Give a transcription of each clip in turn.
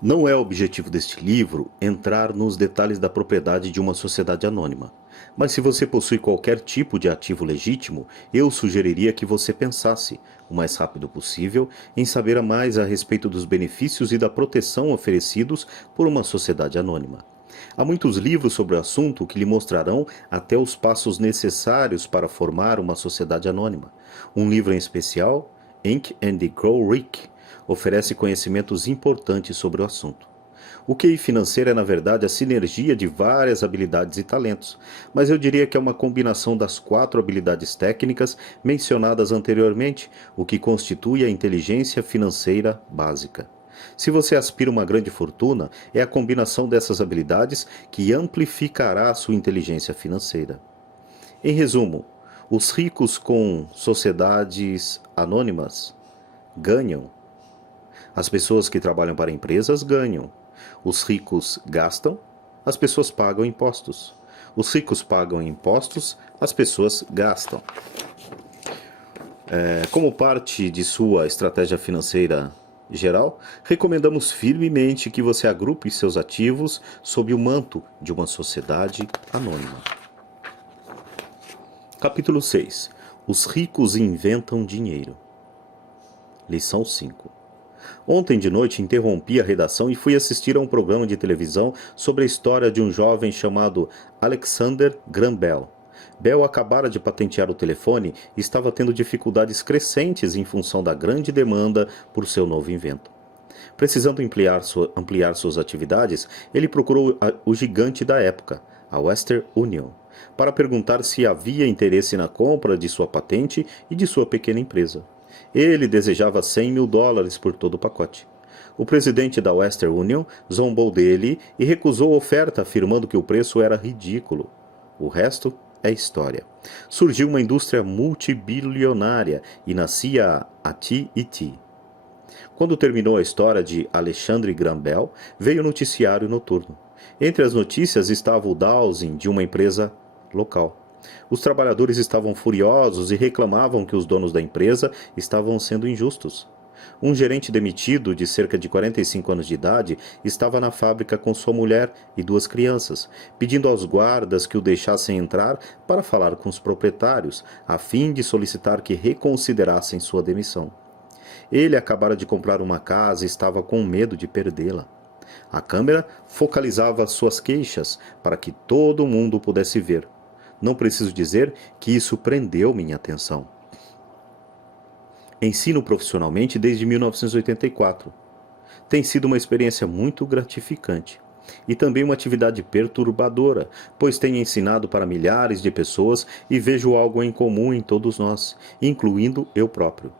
Não é objetivo deste livro entrar nos detalhes da propriedade de uma sociedade anônima. Mas se você possui qualquer tipo de ativo legítimo, eu sugeriria que você pensasse, o mais rápido possível, em saber mais a respeito dos benefícios e da proteção oferecidos por uma sociedade anônima. Há muitos livros sobre o assunto que lhe mostrarão até os passos necessários para formar uma sociedade anônima. Um livro em especial, Ink and the Grow Rick, oferece conhecimentos importantes sobre o assunto. O QI financeiro é, na verdade, a sinergia de várias habilidades e talentos, mas eu diria que é uma combinação das quatro habilidades técnicas mencionadas anteriormente, o que constitui a inteligência financeira básica. Se você aspira a uma grande fortuna, é a combinação dessas habilidades que amplificará a sua inteligência financeira. Em resumo, os ricos com sociedades anônimas ganham. As pessoas que trabalham para empresas ganham. Os ricos gastam, as pessoas pagam impostos. Os ricos pagam impostos, as pessoas gastam. Como parte de sua estratégia financeira geral, recomendamos firmemente que você agrupe seus ativos sob o manto de uma sociedade anônima. Capítulo 6. Os ricos inventam dinheiro. Lição 5. Ontem de noite interrompi a redação e fui assistir a um programa de televisão sobre a história de um jovem chamado Alexander Graham Bell. Bell acabara de patentear o telefone e estava tendo dificuldades crescentes em função da grande demanda por seu novo invento. Precisando ampliar suas atividades, ele procurou o gigante da época, a Western Union, para perguntar se havia interesse na compra de sua patente e de sua pequena empresa. Ele desejava $100.000 por todo o pacote. O presidente da Western Union zombou dele e recusou a oferta, afirmando que o preço era ridículo. O resto é história. Surgiu uma indústria multibilionária e nascia a AT&T. Quando terminou a história de Alexandre Graham Bell, veio o noticiário noturno. Entre as notícias estava o dowsing de uma empresa local. Os trabalhadores estavam furiosos e reclamavam que os donos da empresa estavam sendo injustos. Um gerente demitido, de cerca de 45 anos de idade, estava na fábrica com sua mulher e duas crianças, pedindo aos guardas que o deixassem entrar para falar com os proprietários, a fim de solicitar que reconsiderassem sua demissão. Ele acabara de comprar uma casa e estava com medo de perdê-la. A câmera focalizava suas queixas para que todo mundo pudesse ver. Não preciso dizer que isso prendeu minha atenção. Ensino profissionalmente desde 1984. Tem sido uma experiência muito gratificante. E também uma atividade perturbadora, pois tenho ensinado para milhares de pessoas e vejo algo em comum em todos nós, incluindo eu próprio.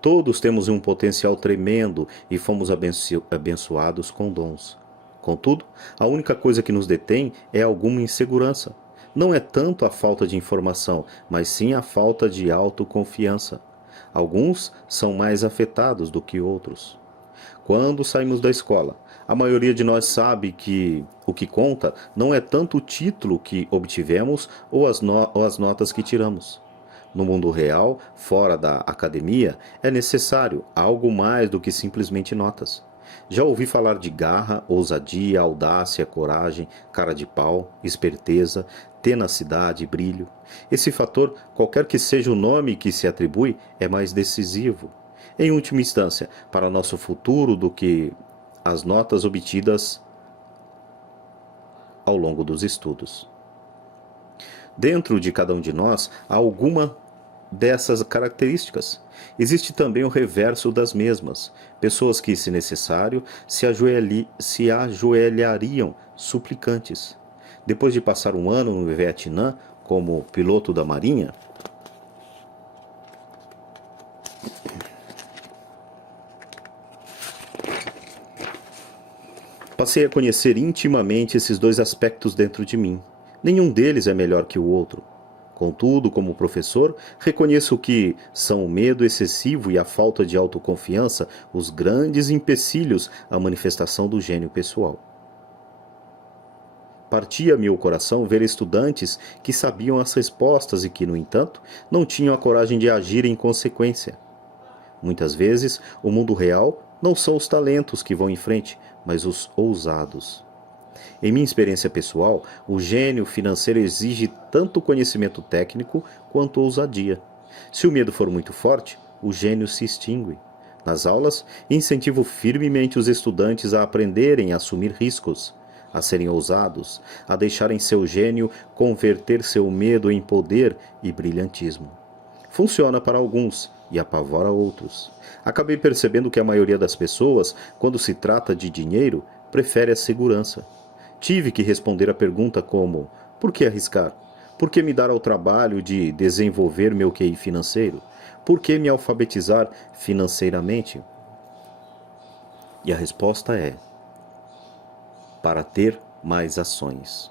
Todos temos um potencial tremendo e fomos abençoados com dons. Contudo, a única coisa que nos detém é alguma insegurança. Não é tanto a falta de informação, mas sim a falta de autoconfiança. Alguns são mais afetados do que outros. Quando saímos da escola, a maioria de nós sabe que o que conta não é tanto o título que obtivemos ou as notas que tiramos. No mundo real, fora da academia, é necessário algo mais do que simplesmente notas. Já ouvi falar de garra, ousadia, audácia, coragem, cara de pau, esperteza, tenacidade, brilho. Esse fator, qualquer que seja o nome que se atribui, é mais decisivo, em última instância, para nosso futuro do que as notas obtidas ao longo dos estudos. Dentro de cada um de nós há alguma dessas características. Existe também o reverso das mesmas, pessoas que, se necessário, se ajoelhariam suplicantes. Depois de passar um ano no Vietnã como piloto da Marinha, passei a conhecer intimamente esses dois aspectos dentro de mim. Nenhum deles é melhor que o outro. Contudo, como professor, reconheço que são o medo excessivo e a falta de autoconfiança os grandes empecilhos à manifestação do gênio pessoal. Partia-me o coração ver estudantes que sabiam as respostas e que, no entanto, não tinham a coragem de agir em consequência. Muitas vezes, o mundo real não são os talentos que vão em frente, mas os ousados. Em minha experiência pessoal, o gênio financeiro exige tanto conhecimento técnico quanto ousadia. Se o medo for muito forte, o gênio se extingue. Nas aulas, incentivo firmemente os estudantes a aprenderem a assumir riscos, a serem ousados, a deixarem seu gênio converter seu medo em poder e brilhantismo. Funciona para alguns e apavora outros. Acabei percebendo que a maioria das pessoas, quando se trata de dinheiro, prefere a segurança. Tive que responder a pergunta como: por que arriscar? Por que me dar ao trabalho de desenvolver meu QI financeiro? Por que me alfabetizar financeiramente? E a resposta é: para ter mais ações.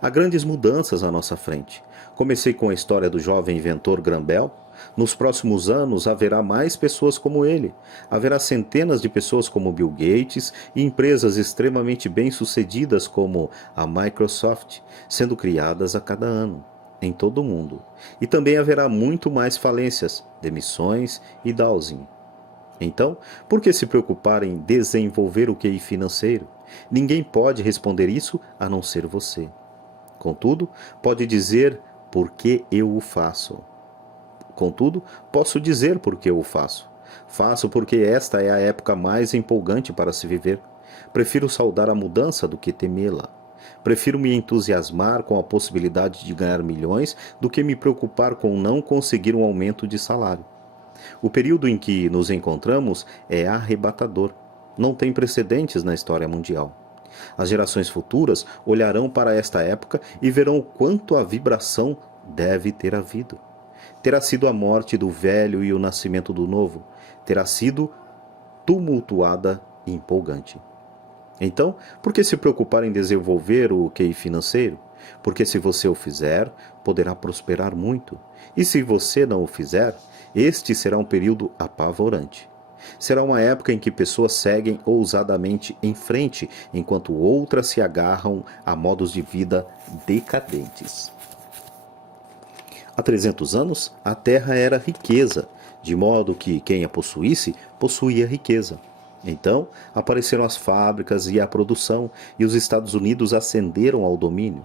Há grandes mudanças à nossa frente. Comecei com a história do jovem inventor Graham Bell. Nos próximos anos haverá mais pessoas como ele. Haverá centenas de pessoas como Bill Gates e empresas extremamente bem-sucedidas como a Microsoft, sendo criadas a cada ano, em todo o mundo. E também haverá muito mais falências, demissões e dowsing. Então, por que se preocupar em desenvolver o QI financeiro? Ninguém pode responder isso a não ser você. Contudo, pode dizer por que eu o faço. Contudo, posso dizer por que eu o faço. Faço porque esta é a época mais empolgante para se viver. Prefiro saudar a mudança do que temê-la. Prefiro me entusiasmar com a possibilidade de ganhar milhões do que me preocupar com não conseguir um aumento de salário. O período em que nos encontramos é arrebatador. Não tem precedentes na história mundial. As gerações futuras olharão para esta época e verão o quanto a vibração deve ter havido. Terá sido a morte do velho e o nascimento do novo. Terá sido tumultuada e empolgante. Então, por que se preocupar em desenvolver o QI financeiro? Porque se você o fizer, poderá prosperar muito. E se você não o fizer, este será um período apavorante. Será uma época em que pessoas seguem ousadamente em frente, enquanto outras se agarram a modos de vida decadentes. Há 300 anos, a terra era riqueza, de modo que quem a possuísse, possuía riqueza. Então, apareceram as fábricas e a produção, e os Estados Unidos ascenderam ao domínio.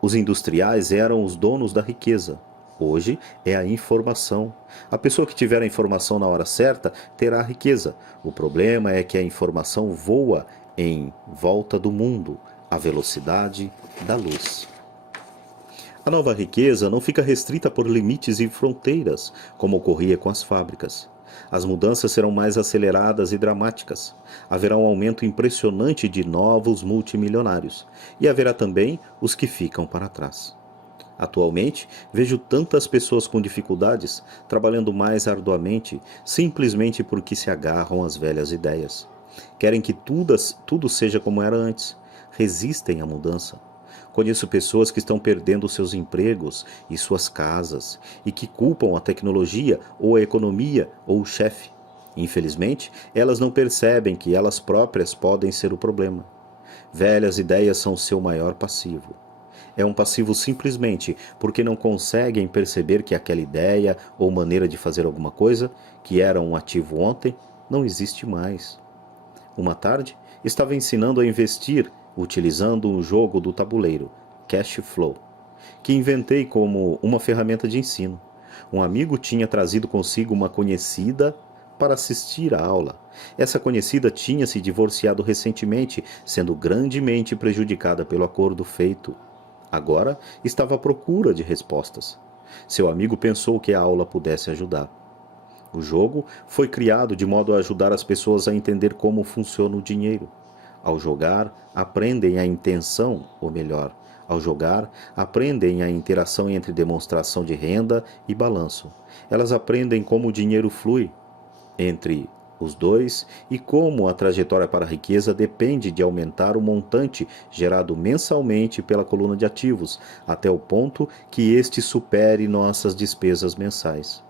Os industriais eram os donos da riqueza. Hoje é a informação. A pessoa que tiver a informação na hora certa terá a riqueza. O problema é que a informação voa em volta do mundo, à velocidade da luz. A nova riqueza não fica restrita por limites e fronteiras, como ocorria com as fábricas. As mudanças serão mais aceleradas e dramáticas. Haverá um aumento impressionante de novos multimilionários. E haverá também os que ficam para trás. Atualmente, vejo tantas pessoas com dificuldades, trabalhando mais arduamente, simplesmente porque se agarram às velhas ideias. Querem que tudo seja como era antes. Resistem à mudança. Conheço pessoas que estão perdendo seus empregos e suas casas e que culpam a tecnologia ou a economia ou o chefe. Infelizmente, elas não percebem que elas próprias podem ser o problema. Velhas ideias são seu maior passivo. É um passivo simplesmente porque não conseguem perceber que aquela ideia ou maneira de fazer alguma coisa, que era um ativo ontem, não existe mais. Uma tarde, estava ensinando a investir utilizando um jogo do tabuleiro, Cash Flow, que inventei como uma ferramenta de ensino. Um amigo tinha trazido consigo uma conhecida para assistir à aula. Essa conhecida tinha se divorciado recentemente, sendo grandemente prejudicada pelo acordo feito. Agora estava à procura de respostas. Seu amigo pensou que a aula pudesse ajudar. O jogo foi criado de modo a ajudar as pessoas a entender como funciona o dinheiro. Ao jogar, aprendem a intenção, ou melhor, ao jogar, aprendem a interação entre demonstração de renda e balanço. Elas aprendem como o dinheiro flui entre os dois e como a trajetória para a riqueza depende de aumentar o montante gerado mensalmente pela coluna de ativos, até o ponto que este supere nossas despesas mensais.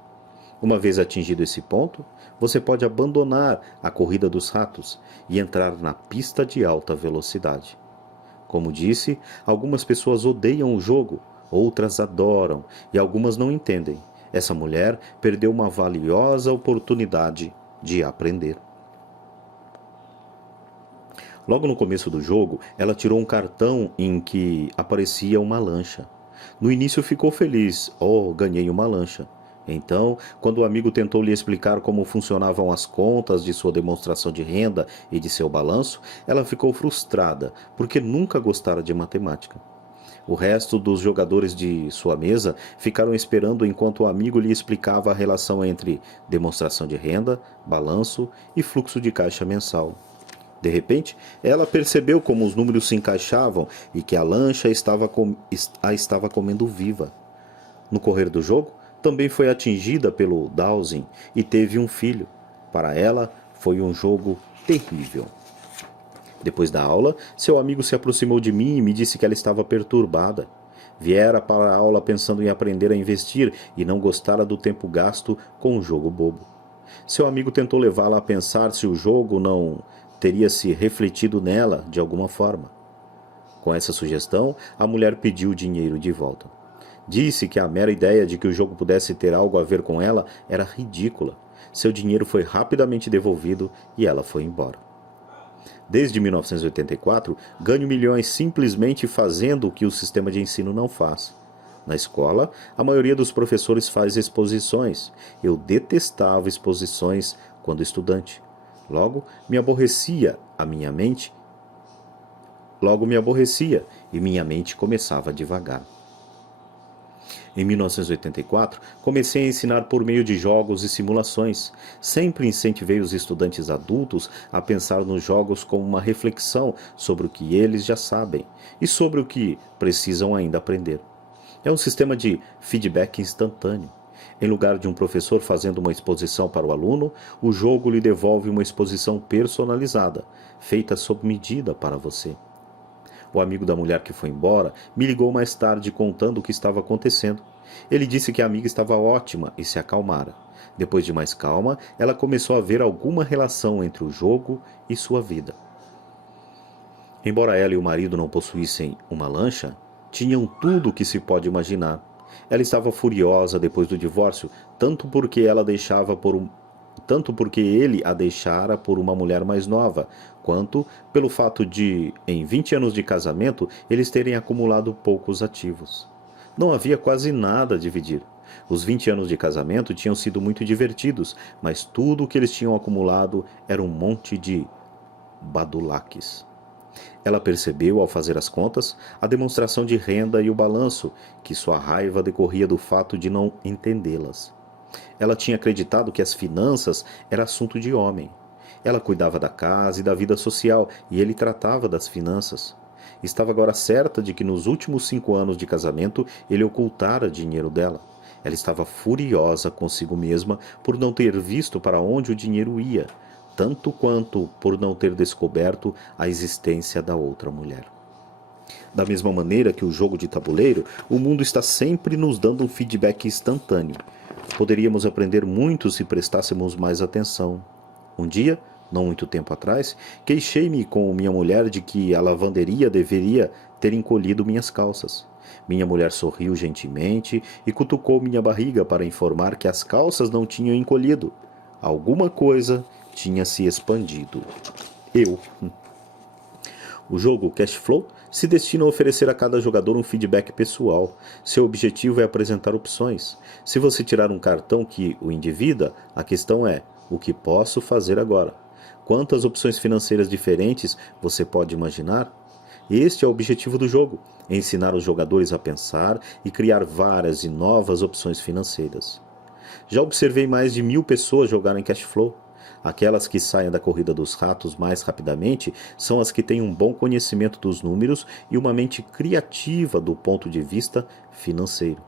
Uma vez atingido esse ponto, você pode abandonar a corrida dos ratos e entrar na pista de alta velocidade. Como disse, algumas pessoas odeiam o jogo, outras adoram e algumas não entendem. Essa mulher perdeu uma valiosa oportunidade de aprender. Logo no começo do jogo, ela tirou um cartão em que aparecia uma lancha. No início ficou feliz, oh, ganhei uma lancha. Então, quando o amigo tentou lhe explicar como funcionavam as contas de sua demonstração de renda e de seu balanço, ela ficou frustrada, porque nunca gostara de matemática. O resto dos jogadores de sua mesa ficaram esperando enquanto o amigo lhe explicava a relação entre demonstração de renda, balanço e fluxo de caixa mensal. De repente, ela percebeu como os números se encaixavam e que a lancha a estava comendo viva. No correr do jogo, também foi atingida pelo dowsing e teve um filho. Para ela, foi um jogo terrível. Depois da aula, seu amigo se aproximou de mim e me disse que ela estava perturbada. Viera para a aula pensando em aprender a investir e não gostara do tempo gasto com um jogo bobo. Seu amigo tentou levá-la a pensar se o jogo não teria se refletido nela de alguma forma. Com essa sugestão, a mulher pediu o dinheiro de volta. Disse que a mera ideia de que o jogo pudesse ter algo a ver com ela era ridícula. Seu dinheiro foi rapidamente devolvido e ela foi embora. Desde 1984, ganho milhões simplesmente fazendo o que o sistema de ensino não faz. Na escola, a maioria dos professores faz exposições. Eu detestava exposições quando estudante. Logo, me aborrecia e minha mente começava devagar. Em 1984, comecei a ensinar por meio de jogos e simulações. Sempre incentivei os estudantes adultos a pensar nos jogos como uma reflexão sobre o que eles já sabem e sobre o que precisam ainda aprender. É um sistema de feedback instantâneo. Em lugar de um professor fazendo uma exposição para o aluno, o jogo lhe devolve uma exposição personalizada, feita sob medida para você. O amigo da mulher que foi embora me ligou mais tarde contando o que estava acontecendo. Ele disse que a amiga estava ótima e se acalmara. Depois de mais calma, ela começou a ver alguma relação entre o jogo e sua vida. Embora ela e o marido não possuíssem uma lancha, tinham tudo o que se pode imaginar. Ela estava furiosa depois do divórcio, tanto porque ele a deixara por uma mulher mais nova, quanto pelo fato de, em 20 anos de casamento, eles terem acumulado poucos ativos. Não havia quase nada a dividir. Os 20 anos de casamento tinham sido muito divertidos, mas tudo o que eles tinham acumulado era um monte de badulaques. Ela percebeu, ao fazer as contas, a demonstração de renda e o balanço, que sua raiva decorria do fato de não entendê-las. Ela tinha acreditado que as finanças era assunto de homem. Ela cuidava da casa e da vida social, e ele tratava das finanças. Estava agora certa de que nos últimos 5 anos de casamento ele ocultara dinheiro dela. Ela estava furiosa consigo mesma por não ter visto para onde o dinheiro ia, tanto quanto por não ter descoberto a existência da outra mulher. Da mesma maneira que o jogo de tabuleiro, o mundo está sempre nos dando um feedback instantâneo. Poderíamos aprender muito se prestássemos mais atenção. Um dia, não muito tempo atrás, queixei-me com minha mulher de que a lavanderia deveria ter encolhido minhas calças. Minha mulher sorriu gentilmente e cutucou minha barriga para informar que as calças não tinham encolhido. Alguma coisa tinha se expandido. O jogo Cash Flow se destina a oferecer a cada jogador um feedback pessoal. Seu objetivo é apresentar opções. Se você tirar um cartão que o endivida, a questão é: o que posso fazer agora? Quantas opções financeiras diferentes você pode imaginar? Este é o objetivo do jogo: ensinar os jogadores a pensar e criar várias e novas opções financeiras. Já observei mais de 1000 pessoas jogarem Cash Flow. Aquelas que saem da corrida dos ratos mais rapidamente são as que têm um bom conhecimento dos números e uma mente criativa do ponto de vista financeiro.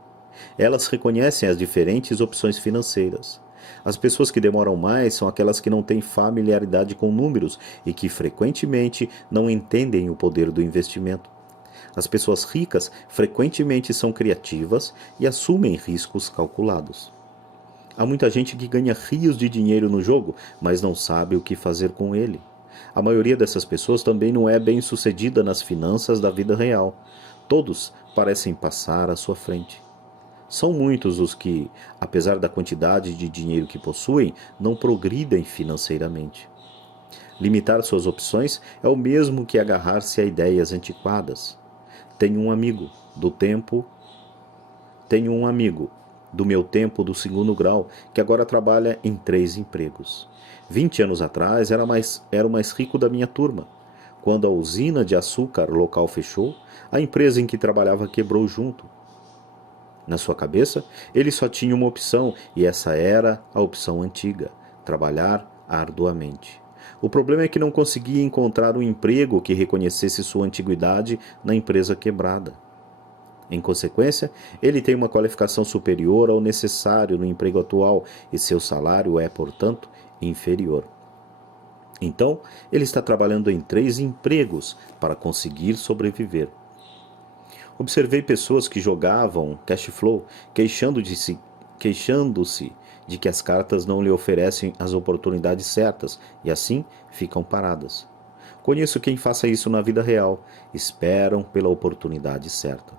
Elas reconhecem as diferentes opções financeiras. As pessoas que demoram mais são aquelas que não têm familiaridade com números e que frequentemente não entendem o poder do investimento. As pessoas ricas frequentemente são criativas e assumem riscos calculados. Há muita gente que ganha rios de dinheiro no jogo, mas não sabe o que fazer com ele. A maioria dessas pessoas também não é bem-sucedida nas finanças da vida real. Todos parecem passar à sua frente. São muitos os que, apesar da quantidade de dinheiro que possuem, não progridem financeiramente. Limitar suas opções é o mesmo que agarrar-se a ideias antiquadas. Tenho um amigo do tempo, tenho um amigo do meu tempo do segundo grau que agora trabalha em 3 empregos. 20 anos atrás era o mais rico da minha turma. Quando a usina de açúcar local fechou, a empresa em que trabalhava quebrou junto. Na sua cabeça, ele só tinha uma opção, e essa era a opção antiga: trabalhar arduamente. O problema é que não conseguia encontrar um emprego que reconhecesse sua antiguidade na empresa quebrada. Em consequência, ele tem uma qualificação superior ao necessário no emprego atual e seu salário é, portanto, inferior. Então, ele está trabalhando em 3 empregos para conseguir sobreviver. Observei pessoas que jogavam cash flow, queixando-se de que as cartas não lhe oferecem as oportunidades certas e assim ficam paradas. Conheço quem faça isso na vida real, esperam pela oportunidade certa.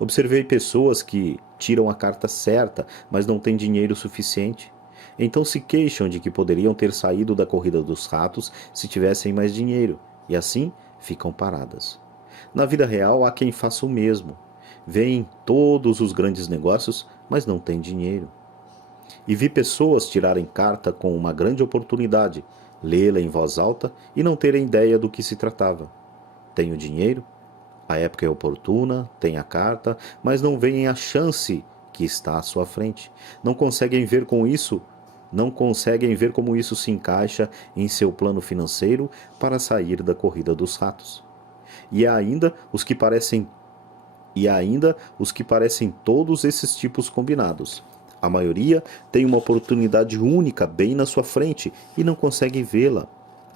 Observei pessoas que tiram a carta certa, mas não têm dinheiro suficiente. Então se queixam de que poderiam ter saído da corrida dos ratos se tivessem mais dinheiro, e assim ficam paradas. Na vida real há quem faça o mesmo. Vêem todos os grandes negócios, mas não têm dinheiro. E vi pessoas tirarem carta com uma grande oportunidade, lê-la em voz alta e não terem ideia do que se tratava. Tenho dinheiro, a época é oportuna, têm a carta, mas não veem a chance que está à sua frente. Não conseguem ver como isso se encaixa em seu plano financeiro para sair da corrida dos ratos. E há ainda os que parecem todos esses tipos combinados. A maioria tem uma oportunidade única bem na sua frente e não consegue vê-la.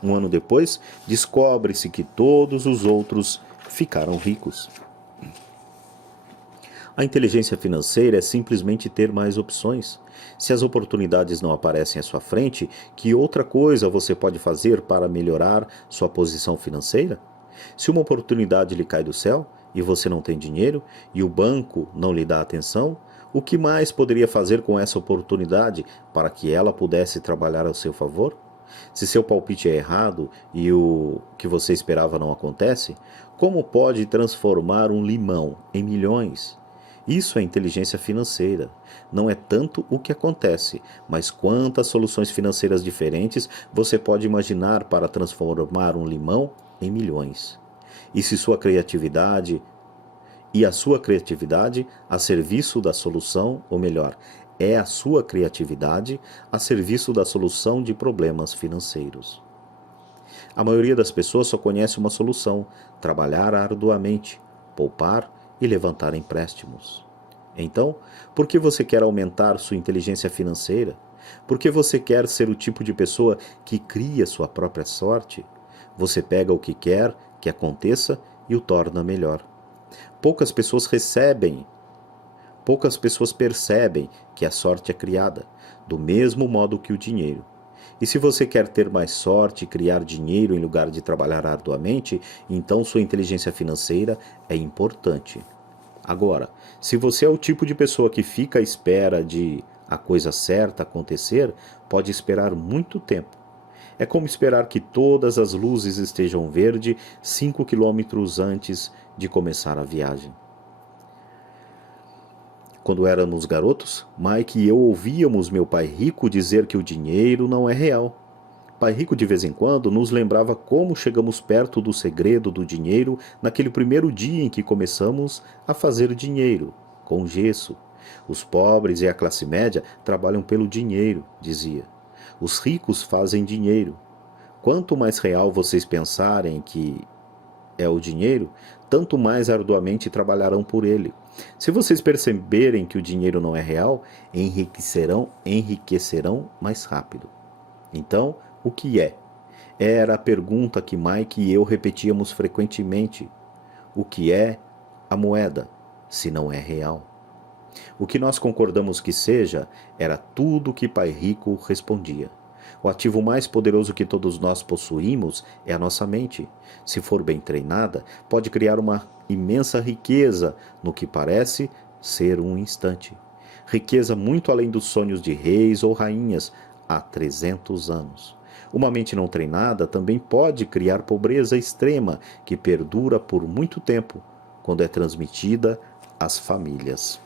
Um ano depois, descobre-se que todos os outros ficaram ricos. A inteligência financeira é simplesmente ter mais opções. Se as oportunidades não aparecem à sua frente, que outra coisa você pode fazer para melhorar sua posição financeira? Se uma oportunidade lhe cai do céu e você não tem dinheiro e o banco não lhe dá atenção, o que mais poderia fazer com essa oportunidade para que ela pudesse trabalhar ao seu favor? Se seu palpite é errado e o que você esperava não acontece, como pode transformar um limão em milhões? Isso é inteligência financeira. Não é tanto o que acontece, mas quantas soluções financeiras diferentes você pode imaginar para transformar um limão em milhões. E se sua criatividade e a sua criatividade a serviço da solução, ou melhor, é a sua criatividade a serviço da solução de problemas financeiros. A maioria das pessoas só conhece uma solução: trabalhar arduamente, poupar e levantar empréstimos. Então, por que você quer aumentar sua inteligência financeira? Por que você quer ser o tipo de pessoa que cria sua própria sorte? Você pega o que quer que aconteça e o torna melhor. Poucas pessoas percebem que a sorte é criada, do mesmo modo que o dinheiro. E se você quer ter mais sorte e criar dinheiro em lugar de trabalhar arduamente, então sua inteligência financeira é importante. Agora, se você é o tipo de pessoa que fica à espera de a coisa certa acontecer, pode esperar muito tempo. É como esperar que todas as luzes estejam verde 5 quilômetros antes de começar a viagem. Quando éramos garotos, Mike e eu ouvíamos meu pai rico dizer que o dinheiro não é real. Pai rico de vez em quando nos lembrava como chegamos perto do segredo do dinheiro naquele primeiro dia em que começamos a fazer dinheiro, com gesso. Os pobres e a classe média trabalham pelo dinheiro, dizia. Os ricos fazem dinheiro. Quanto mais real vocês pensarem que é o dinheiro, tanto mais arduamente trabalharão por ele. Se vocês perceberem que o dinheiro não é real, enriquecerão mais rápido. Então, o que é? Era a pergunta que Mike e eu repetíamos frequentemente. O que é a moeda, se não é real? O que nós concordamos que seja, era tudo que Pai Rico respondia. O ativo mais poderoso que todos nós possuímos é a nossa mente. Se for bem treinada, pode criar uma imensa riqueza no que parece ser um instante. Riqueza muito além dos sonhos de reis ou rainhas há 300 anos. Uma mente não treinada também pode criar pobreza extrema que perdura por muito tempo, quando é transmitida às famílias.